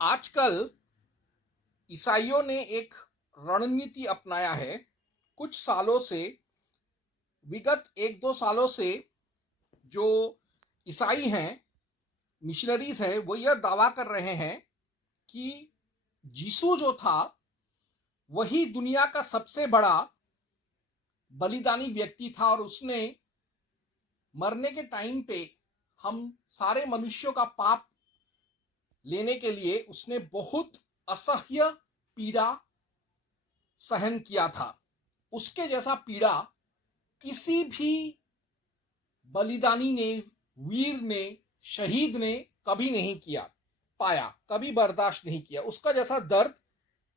आजकल ईसाइयों ने एक रणनीति अपनाया है। कुछ सालों से, विगत 1-2 सालों से जो ईसाई हैं, मिशनरीज हैं, वो यह दावा कर रहे हैं कि यीशु जो था वही दुनिया का सबसे बड़ा बलिदानी व्यक्ति था और उसने मरने के टाइम पे हम सारे मनुष्यों का पाप लेने के लिए उसने बहुत असह्य पीड़ा सहन किया था। उसके जैसा पीड़ा किसी भी बलिदानी ने, वीर ने, शहीद ने कभी नहीं किया, पाया, कभी बर्दाश्त नहीं किया। उसका जैसा दर्द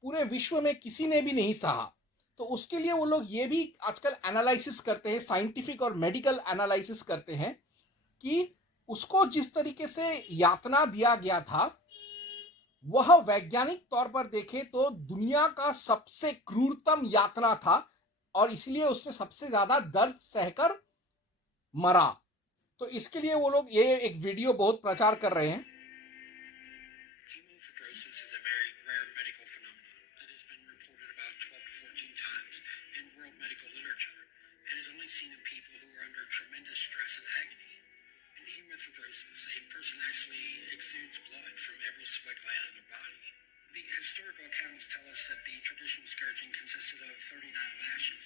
पूरे विश्व में किसी ने भी नहीं सहा। तो उसके लिए वो लोग ये भी आजकल एनालिसिस करते हैं, साइंटिफिक और मेडिकल एनालिसिस करते हैं कि उसको जिस तरीके से यातना दिया गया था वह वैज्ञानिक तौर पर देखे तो दुनिया का सबसे क्रूरतम यातना था और इसलिए उसने सबसे ज्यादा दर्द सहकर मरा। तो इसके लिए वो लोग ये एक वीडियो बहुत प्रचार कर रहे हैं। Hemochromatosis is a very rare medical phenomenon that has been reported about 12 to 14 times in world medical literature and is only seen in people who are under tremendous stress and agony. In hemochromatosis, a person actually exudes blood from every sweat gland of their body. The historical accounts tell us that the traditional scourging consisted of 39 lashes.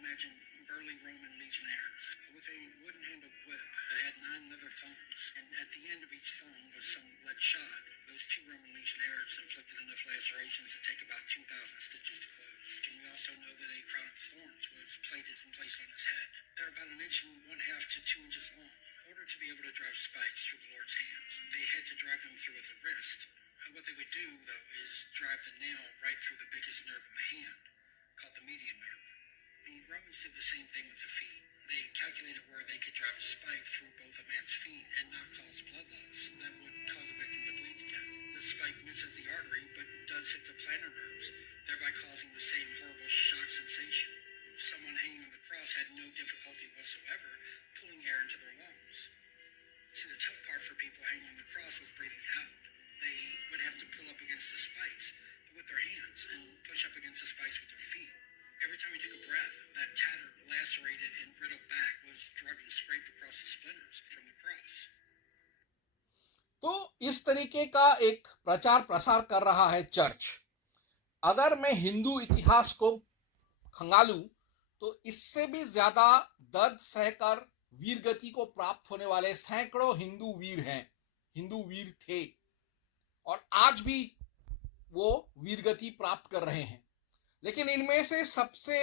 Imagine burly Roman legionnaires with a wooden-handled whip that had 9 leather thongs, and at the end of each thong was some lead shot. Those 2 Roman legionnaires inflicted enough lacerations to take about 2,000 stitches to close. And we also know that a crown of thorns was plated and placed on his head. They're about 1 inch and 1/2 to 2 inches long. In order to be able to drive spikes through the Lord's hands, they had to drive them through with the wrist. What they would do, though, is drive the nail right through the biggest nerve in the hand, called the median nerve. The Romans did the same thing with the feet. They calculated where they could drive a spike through both a man's feet and not cause blood loss that would cause a victim to bleed to death. The spike misses the artery but does hit the plantar nerves, thereby causing the same horrible shock sensation. Someone hanging on the cross had no difficulty whatsoever pulling air into their lungs. See, the tough part for people hanging on the cross was breathing out. They would have to pull up against the spikes with their hands and push up against the spikes with their feet. Every time he took a breath, that tattered, lacerated, and riddled back was drugged and scraped across the splinters from the cross. तो इस तरीके का एक प्रचार प्रसार कर रहा है चर्च। अगर मैं हिंदू इतिहास को खंगालू तो इससे भी ज्यादा दर्द सहकर वीरगति को प्राप्त होने वाले सैकड़ों हिंदू वीर हैं, हिंदू वीर थे और आज भी वो वीरगति प्राप्त कर रहे हैं। लेकिन इनमें से सबसे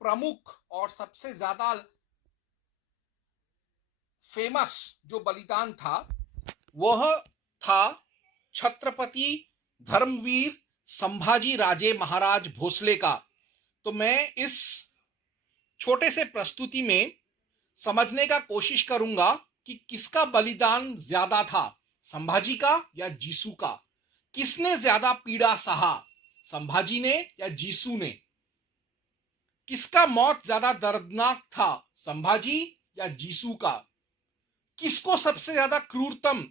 प्रमुख और सबसे ज्यादा फेमस जो बलिदान था वह था छत्रपति धर्मवीर संभाजी राजे महाराज भोसले का। तो मैं इस छोटे से प्रस्तुति में समझने का कोशिश करूंगा कि किसका बलिदान ज्यादा था, संभाजी का या जीसू का। किसने ज्यादा पीड़ा सहा, संभाजी ने या जीसू ने। किसका मौत ज्यादा दर्दनाक था, संभाजी या जीसू का। किसको सबसे ज्यादा क्रूरतम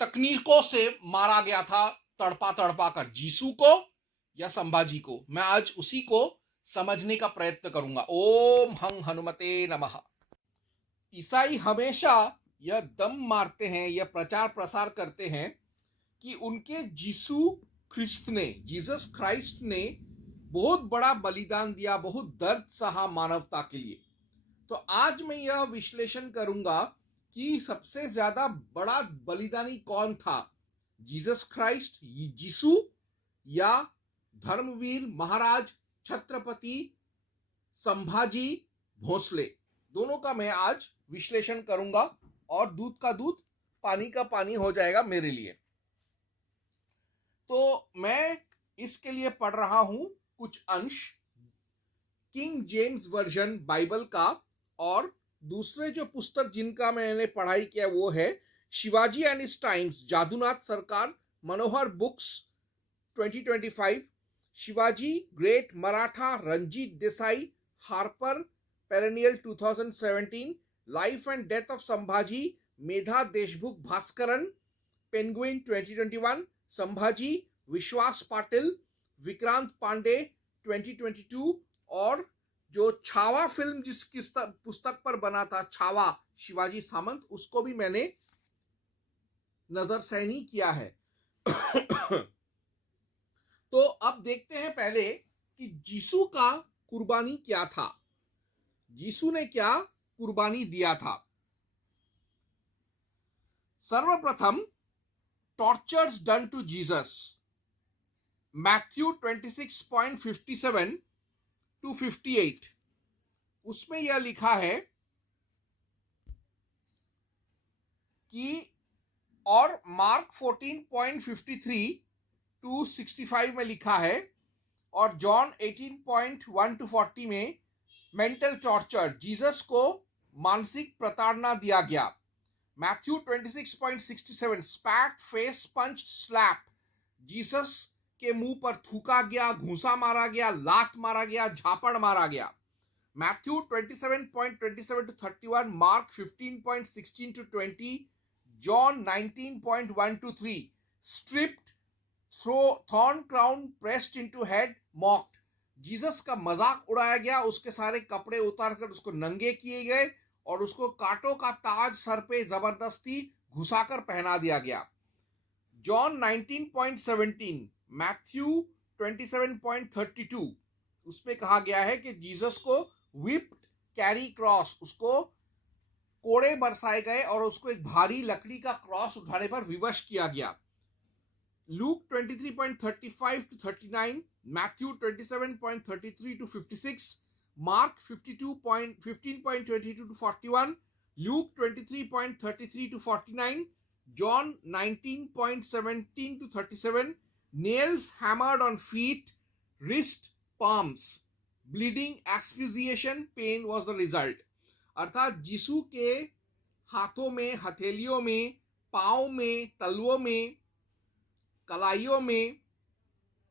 तकनीकों से मारा गया था, तड़पा तड़पा कर, जीसू को या संभाजी को। मैं आज उसी को समझने का प्रयत्न करूंगा। ओम हं हनुमते नमः। ईसाई हमेशा यह दम मारते हैं, यह प्रचार प्रसार करते हैं कि उनके जीसू ख्रिस्त ने, जीसस क्राइस्ट ने बहुत बड़ा बलिदान दिया, बहुत दर्द सहा मानवता के लिए। तो आज मैं यह विश्लेषण करूंगा कि सबसे ज्यादा बड़ा बलिदानी कौन था, जीसस क्राइस्ट, जीसू या धर्मवीर महाराज छत्रपति संभाजी भोसले। दोनों का मैं आज विश्लेषण करूंगा और दूध का दूध, पानी का पानी हो जाएगा मेरे लिए। तो मैं इसके लिए पढ़ रहा हूं कुछ अंश किंग जेम्स वर्जन बाइबल का, और दूसरे जो पुस्तक जिनका मैंने पढ़ाई किया वो है Shivaji and his times, Jadunath Sarkar, Manohar books 2025, Shivaji great Maratha, Ranjit Desai, Harper perennial 2017, life and death of Sambhaji, Medha Deshmukh Bhaskaran, Penguin 2021, Sambhaji Vishwas Patil, Vikrant Pandey 2022, और जो छावा फिल्म जिसकी पुस्तक पर बना था, छावा शिवाजी सामंत, उसको भी मैंने नजरसैनी किया है। तो अब देखते हैं पहले कि यीशु का कुर्बानी क्या था, यीशु ने क्या कुर्बानी दिया था। सर्वप्रथम tortures done to Jesus, Matthew 26.57 to 58, उसमें यह लिखा है कि, और मार्क 14.53 टू 65 में लिखा है, और जॉन 18.1 टू 40 में मेंटल टॉर्चर, जीसस को मानसिक प्रताड़ना दिया गया। मैथ्यू 26.67 स्पैट, फेस पंच, स्लैप, जीसस के मुंह पर थूका गया, घूंसा मारा गया, लात मारा गया, झापड़ मारा गया। Matthew 27.27 to 31, Mark 15.16 to 20, John 19.1 to 3, stripped, thorn crown pressed into head, mocked, Jesus का मजाक उड़ाया गया, उसके सारे कपड़े उतारकर उसको नंगे किए गए और उसको कांटों का ताज सर पे जबरदस्ती घुसाकर पहना दिया गया। जॉन 19.17, मैथ्यू 27.32, उसमें कहा गया है कि जीसस को व्हिप्ड, कैरी क्रॉस, उसको कोड़े बरसाए गए और उसको एक भारी लकड़ी का क्रॉस उठाने पर विवश किया गया। Look 23.35 to 39, Matthew 27.33 to 56, mark 15.22 to 41, look 23.33 to 49, John 19.17 to 37, nails hammered on feet, wrist, palms, bleeding, asphyxiation, pain was the result। अर्थात यीशु के हाथों में, हथेलियों में, पांव में, तलवों में, कलाइयों में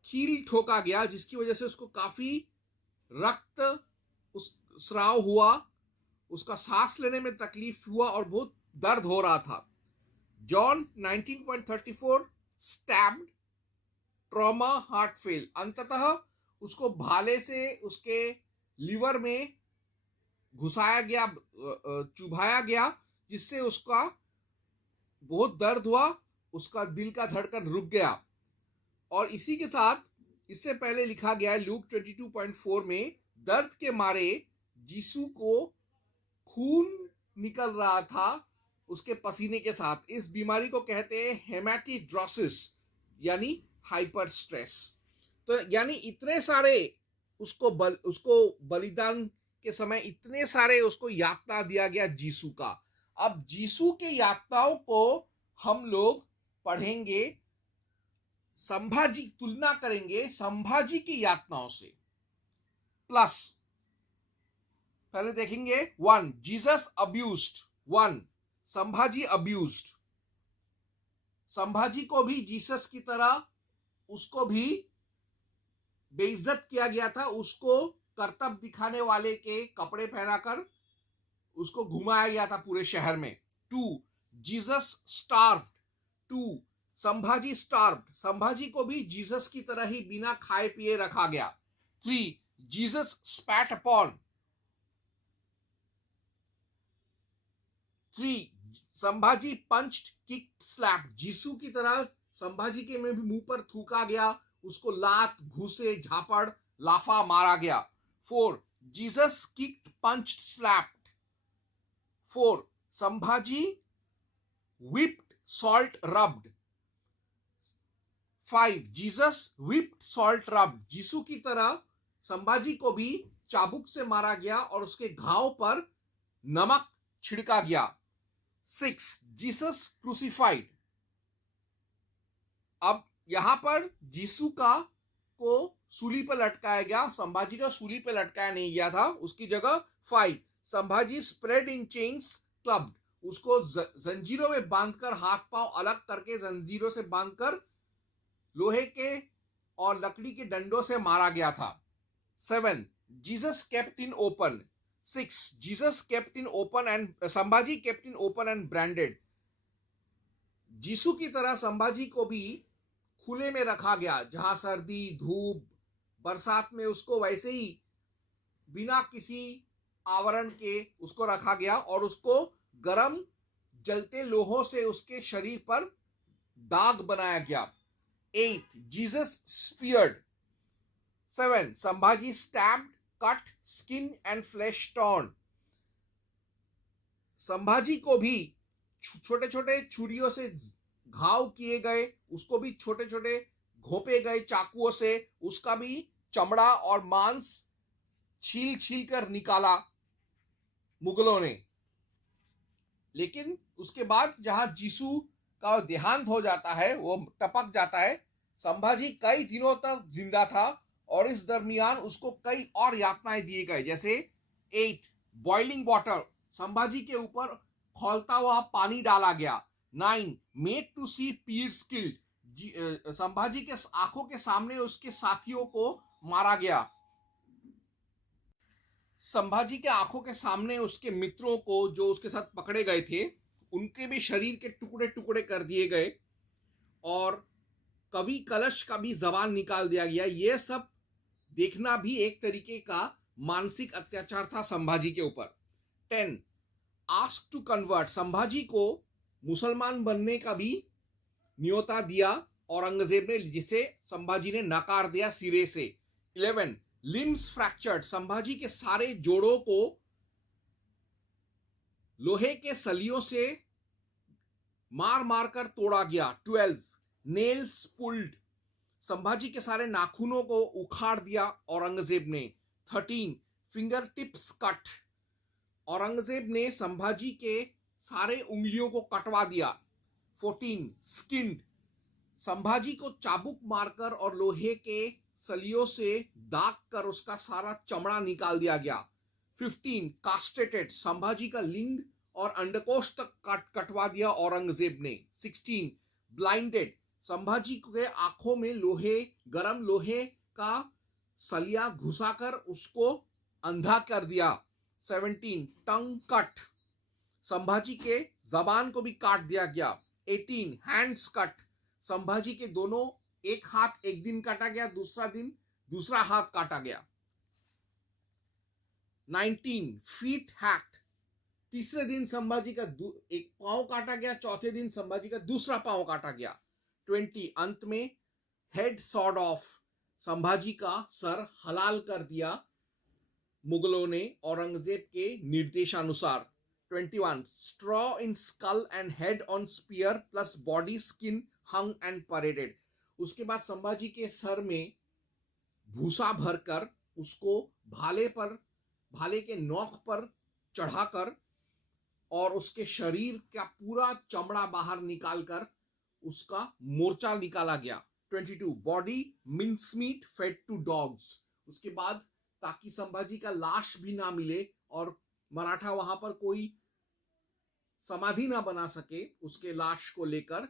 कील ठोका गया, जिसकी वजह से उसको काफी रक्त स्राव हुआ, उसका सांस लेने में तकलीफ हुआ और बहुत दर्द हो रहा था। John 19.34 stabbed, trauma, heart fail, अंततः उसको भाले से उसके लीवर में घुसाया गया, चुभाया गया, जिससे उसका बहुत दर्द हुआ, उसका दिल का धड़कन रुक गया। और इसी के साथ इससे पहले लिखा गया है लूक 22.4 में, दर्द के मारे यीशु को खून निकल रहा था उसके पसीने के साथ। इस बीमारी को कहते हैं हेमेटोड्रोसिस, यानी हाइपर स्ट्रेस। तो यानी इतने सारे उसको बलिदान के समय इतने सारे उसको यातना दिया गया यीशु का। अब यीशु के यातनाओं को हम लोग पढ़ेंगे, संभाजी, तुलना करेंगे संभाजी की यातनाओं से। प्लस पहले देखेंगे 1 Jesus abused, 1 Sambhaji abused. Sambhaji को भी जीसस की तरह उसको भी बेइज्जत किया गया था, उसको करतब दिखाने वाले के कपड़े पहनाकर उसको घुमाया गया था पूरे शहर में। 2 Jesus starved, 2 Sambhaji starved, Sambhaji को भी जीसस की तरह ही बिना खाए पिए रखा गया। 3 Jesus spat upon, 3 Sambhaji punched, kicked, slapped, यीशु की तरह संभाजी के में भी मुंह पर थूका गया, उसको लात, घूसे, झापड़, लाफा मारा गया। 4 Jesus kicked, punched, slapped. 4 Sambhaji whipped, salt rubbed। 5 Jesus whipped, salt rubbed, यीशु की तरह संभाजी को भी चाबुक से मारा गया और उसके घाव पर नमक छिड़का गया। 6 जीसस क्रूसिफाइड। अब यहां पर यीशु को सूली पर लटकाया गया, संभाजी का सूली पर लटकाया नहीं गया था, उसकी जगह 5 Sambhaji spread in chains, clubbed, उसको जंजीरों में बांधकर, हाथ पांव अलग करके जंजीरों से बांधकर लोहे के और लकड़ी के डंडों से मारा गया था। 7 Jesus kept in open, 6. Jesus kept in open and Sambhaji kept in open and branded. Jisshu की तरह संभाजी को भी खुले में रखा गया, जहां सर्दी धूप बरसात में उसको वैसे ही बिना किसी आवरण के उसको रखा गया और उसको गरम जलते लोहों से उसके शरीर पर दाग बनाया गया. 8. Jesus speared. 7. Sambhaji stabbed, cut, skin and flesh torn. Sambhaji को भी छोटे छोटे छुरियों से घाव किए गए, उसको भी छोटे छोटे घोपे गए चाकुओं से, उसका भी चमड़ा और मांस छील छील कर निकाला मुगलों ने. लेकिन उसके बाद जहां जीसू का देहांत हो जाता है, वो टपक जाता है, संभाजी कई दिनों तक जिंदा था और इस दरमियान उसको कई और यातनाएं दिए गए. जैसे 8. बॉइलिंग वाटर, संभाजी के ऊपर खौलता हुआ पानी डाला गया. 9. Made to see peers killed, Sambhaji के आंखों के सामने उसके साथियों को मारा गया. संभाजी के आंखों के सामने उसके मित्रों को जो उसके साथ पकड़े गए थे, उनके भी शरीर के टुकड़े टुकड़े कर दिए गए और कवि कलश का भी जबान निकाल दिया गया. यह सब देखना भी एक तरीके का मानसिक अत्याचार था संभाजी के ऊपर. 10. आस्क टू कन्वर्ट, संभाजी को मुसलमान बनने का भी न्योता दिया औरंगजेब ने, जिसे संभाजी ने नकार दिया सिरे से. 11. लिम्स फ्रैक्चर्ड, संभाजी के सारे जोड़ों को लोहे के सलियों से मार मार कर तोड़ा गया. 12. नेल्स पुल्ड, संभाजी के सारे नाखूनों को उखाड़ दिया औरंगजेब ने. 13. फिंगर टिप्स कट, औरंगजेब ने संभाजी के सारे उंगलियों को कटवा दिया. 14. स्किन्ड, संभाजी को चाबुक मारकर और लोहे के सलियों से दाग कर उसका सारा चमड़ा निकाल दिया गया. 15. कास्टेटेड, संभाजी का लिंग और अंडकोश तक कटवा दिया औरंगजेब ने. 16. ब्लाइंडेड, संभाजी के आंखों में गरम लोहे का सलिया घुसाकर उसको अंधा कर दिया. 17. टंग कट, संभाजी के जबान को भी काट दिया गया. 18. हैंड्स कट, संभाजी के दोनों, एक हाथ एक दिन काटा गया, दूसरा दिन दूसरा हाथ काटा गया. 19. फीट हैक्ड, तीसरे दिन संभाजी का एक पांव काटा गया, चौथे दिन संभाजी का दूसरा पांव काटा गया. 20. अंत में हेड सॉड ऑफ, संभाजी का सर हलाल कर दिया मुगलों ने औरंगजेब के निर्देशानुसार. 21. Straw in skull and head on spear plus body skin hung and paraded, उसके बाद संभाजी के सर में भूसा भरकर उसको भाले के नोक पर चढ़ाकर और उसके शरीर का पूरा चमड़ा बाहर निकालकर उसका मोर्चा निकाला गया. 22. बॉडी मिन्समीट फेड टू डॉग्स, उसके बाद ताकि संभाजी का लाश भी ना मिले और मराठा वहां पर कोई समाधि ना बना सके उसके लाश को लेकर,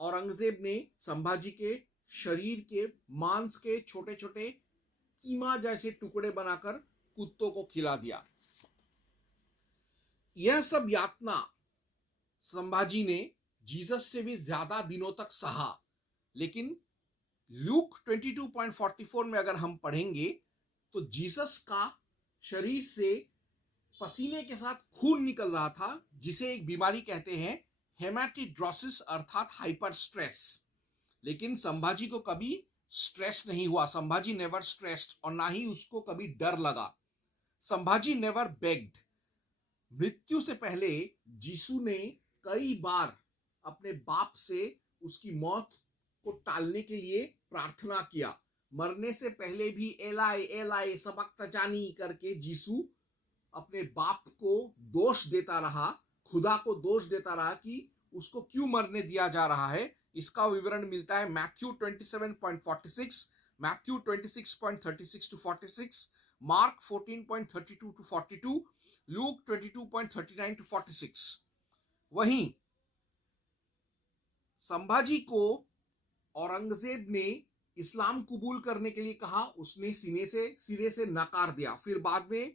औरंगजेब ने संभाजी के शरीर के मांस के छोटे छोटे कीमा जैसे टुकड़े बनाकर कुत्तों को खिला दिया. यह सब यातना संभाजी ने जीसस से भी ज्यादा दिनों तक सहा. लेकिन लूक 22.44 में अगर हम पढ़ेंगे तो जीसस का शरीर से पसीने के साथ खून निकल रहा था, जिसे एक बीमारी कहते हैं हेमाटिड्रोसिस अर्थात हाइपर स्ट्रेस. लेकिन संभाजी को कभी स्ट्रेस नहीं हुआ. संभाजी नेवर स्ट्रेस्ड और ना ही उसको कभी डर लगा. संभाजी नेवर बेग्ड, मृत्यु से पहले जीसू ने कई बार अपने बाप से उसकी मौत को टालने के लिए प्रार्थना किया. मरने से पहले भी एलाई एलाई सबक जानी करके जीसू अपने बाप को दोष देता रहा, खुदा को दोष देता रहा कि उसको क्यों मरने दिया जा रहा है. इसका विवरण मिलता है Matthew 27.46, Matthew 26.36 to 46, mark 14.32 to 42, look 22.39 to 46. वहीं संभाजी को औरंगजेब ने इस्लाम कबूल करने के लिए कहा, उसने सिरे से नकार दिया. फिर बाद में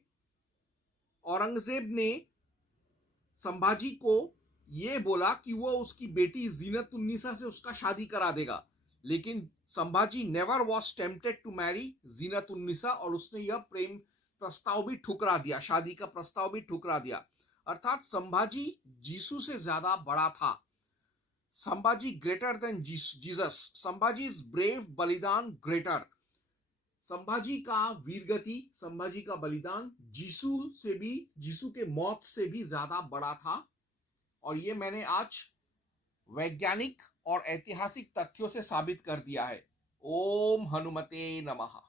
औरंगजेब ने संभाजी को यह बोला कि वो उसकी बेटी जीनत उन्नीसा से उसका शादी करा देगा, लेकिन Sambhaji never was tempted to marry Zinat Unnisa, और उसने यह प्रेम प्रस्ताव भी ठुकरा दिया, शादी का प्रस्ताव भी ठुकरा दिया। अर्थात संभाजी जीसू से ज्यादा बड़ा था। Sambhaji greater than Jesus. Sambhaji is brave, बलिदान ग्रेटर। संभाजी का वीरगति, संभाजी का बलिदान जीसू के मौत से भी ज्यादा बड़ा था। और ये मैंने आज वैज्ञानिक और ऐतिहासिक तथ्यों से साबित कर दिया है। ओम हनुमते नमः।